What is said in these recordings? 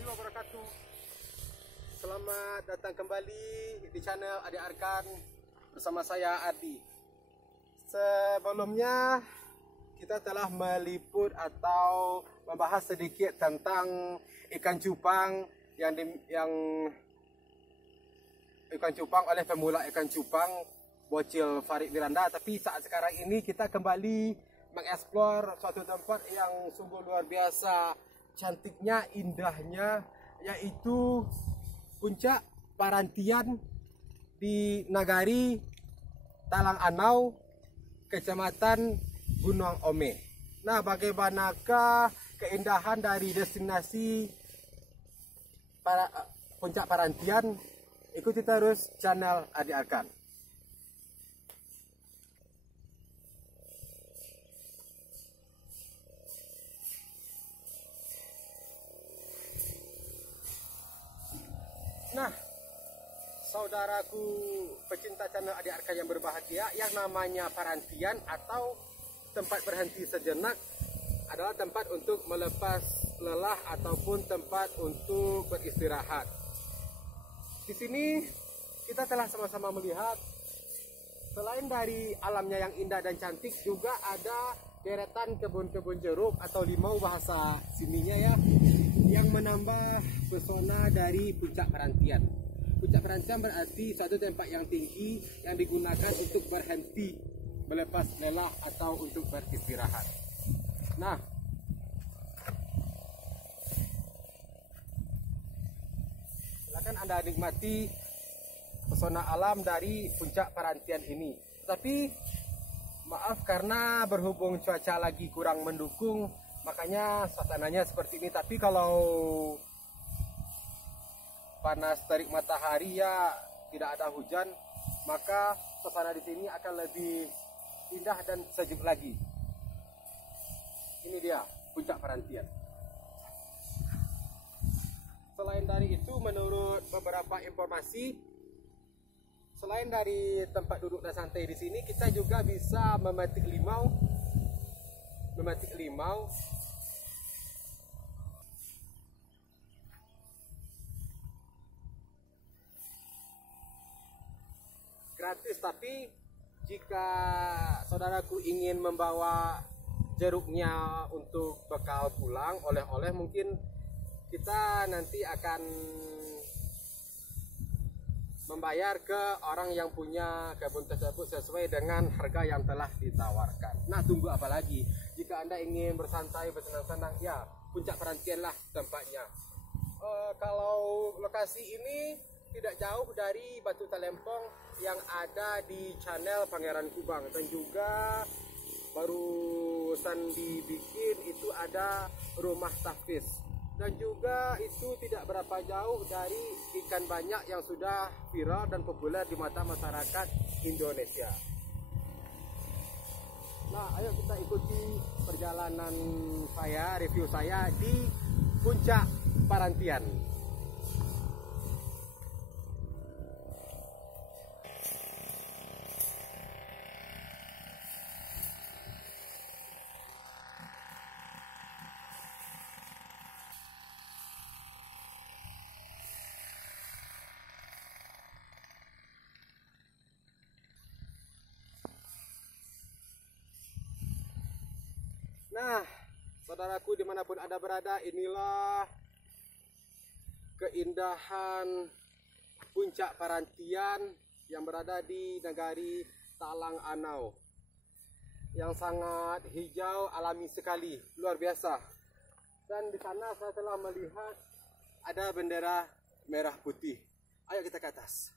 warahmatullahi wabarakatuh. Selamat datang kembali di channel Adi Arkan bersama saya Adi. Sebelumnya kita telah meliput atau membahas sedikit tentang ikan cupang ikan cupang oleh pemula ikan cupang Bocil Farid Miranda. Tapi saat sekarang ini kita kembali mengeksplor suatu tempat yang sungguh luar biasa cantiknya, indahnya, yaitu puncak Parantian di Nagari Talang Anau, Kecamatan Gunung Ome. Nah, bagaimanakah keindahan dari destinasi puncak Parantian? Ikuti terus channel Adi Arkan. Nah, saudaraku pecinta channel Adi Arkan yang berbahagia, yang namanya Parantian atau tempat berhenti sejenak adalah tempat untuk melepas lelah ataupun tempat untuk beristirahat. Di sini kita telah sama-sama melihat selain dari alamnya yang indah dan cantik, juga ada deretan kebun-kebun jeruk atau limau bahasa sininya ya, yang menambah pesona dari puncak Parantian. Puncak Parantian berarti suatu tempat yang tinggi yang digunakan untuk berhenti, melepas lelah atau untuk beristirahat. Nah, silakan Anda nikmati pesona alam dari puncak Parantian ini. Tapi maaf karena berhubung cuaca lagi kurang mendukung, makanya suasananya seperti ini. Tapi kalau panas terik matahari ya tidak ada hujan, maka suasana di sini akan lebih indah dan sejuk lagi. Ini dia puncak Parantian. Selain dari itu, menurut beberapa informasi, selain dari tempat duduk dan santai di sini, kita juga bisa memetik limau. Gratis, tapi jika saudaraku ingin membawa jeruknya untuk bekal pulang, oleh-oleh, mungkin kita nanti akan membayar ke orang yang punya kebun tersebut sesuai dengan harga yang telah ditawarkan. Nah, tunggu apa lagi? Jika Anda ingin bersantai, bersenang-senang, ya puncak Parantian lah tempatnya. Kalau lokasi ini tidak jauh dari Batu Talempong yang ada di channel Pangeran Kubang, dan juga barusan dibikin itu ada rumah tahfiz, dan juga itu tidak berapa jauh dari ikan banyak yang sudah viral dan populer di mata masyarakat Indonesia. Nah, ayo kita ikuti perjalanan saya, review saya di puncak Parantian. Nah, saudaraku dimanapun Anda berada, inilah keindahan puncak Parantian yang berada di Nagari Talang Anau, yang sangat hijau, alami sekali, luar biasa. Dan di sana saya telah melihat ada bendera merah putih. Ayo kita ke atas.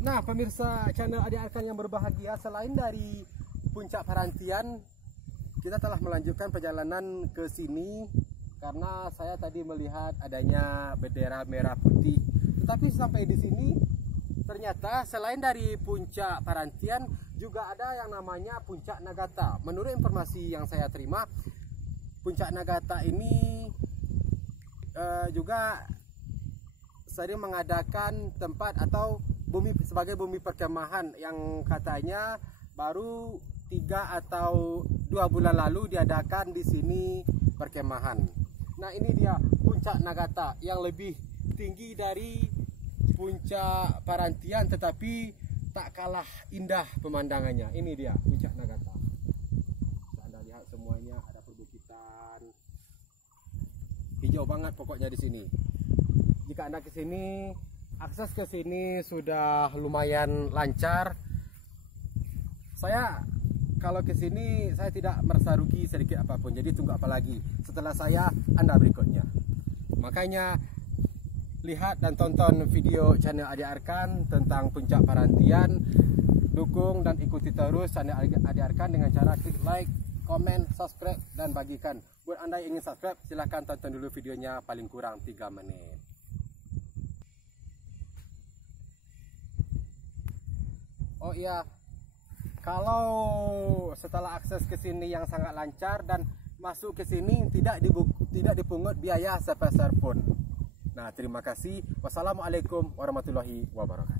Nah, pemirsa channel Adi Arkan yang berbahagia, selain dari puncak Parantian, kita telah melanjutkan perjalanan ke sini karena saya tadi melihat adanya bendera merah putih. Tetapi sampai di sini ternyata selain dari puncak Parantian juga ada yang namanya puncak Nagata. Menurut informasi yang saya terima, puncak Nagata ini juga sering mengadakan tempat atau bumi sebagai bumi perkemahan yang katanya baru 3 atau 2 bulan lalu diadakan di sini perkemahan. Nah, ini dia puncak Nagata yang lebih tinggi dari puncak Parantian, tetapi tak kalah indah pemandangannya. Ini dia puncak Nagata. Anda lihat semuanya ada perbukitan, hijau banget pokoknya di sini. Jika Anda ke sini, akses ke sini sudah lumayan lancar. Saya kalau ke sini saya tidak merasa rugi sedikit apapun. Jadi tunggu apa lagi? Setelah saya, Anda berikutnya. Makanya lihat dan tonton video channel Adik Arkan tentang puncak Parantian. Dukung dan ikuti terus channel Adik Arkan dengan cara klik like, komen, subscribe, dan bagikan. Buat Anda yang ingin subscribe, silahkan tonton dulu videonya paling kurang 3 menit. Oh iya, kalau setelah akses ke sini yang sangat lancar dan masuk ke sini tidak dipungut biaya sepeser pun. Nah, terima kasih. Wassalamualaikum warahmatullahi wabarakatuh.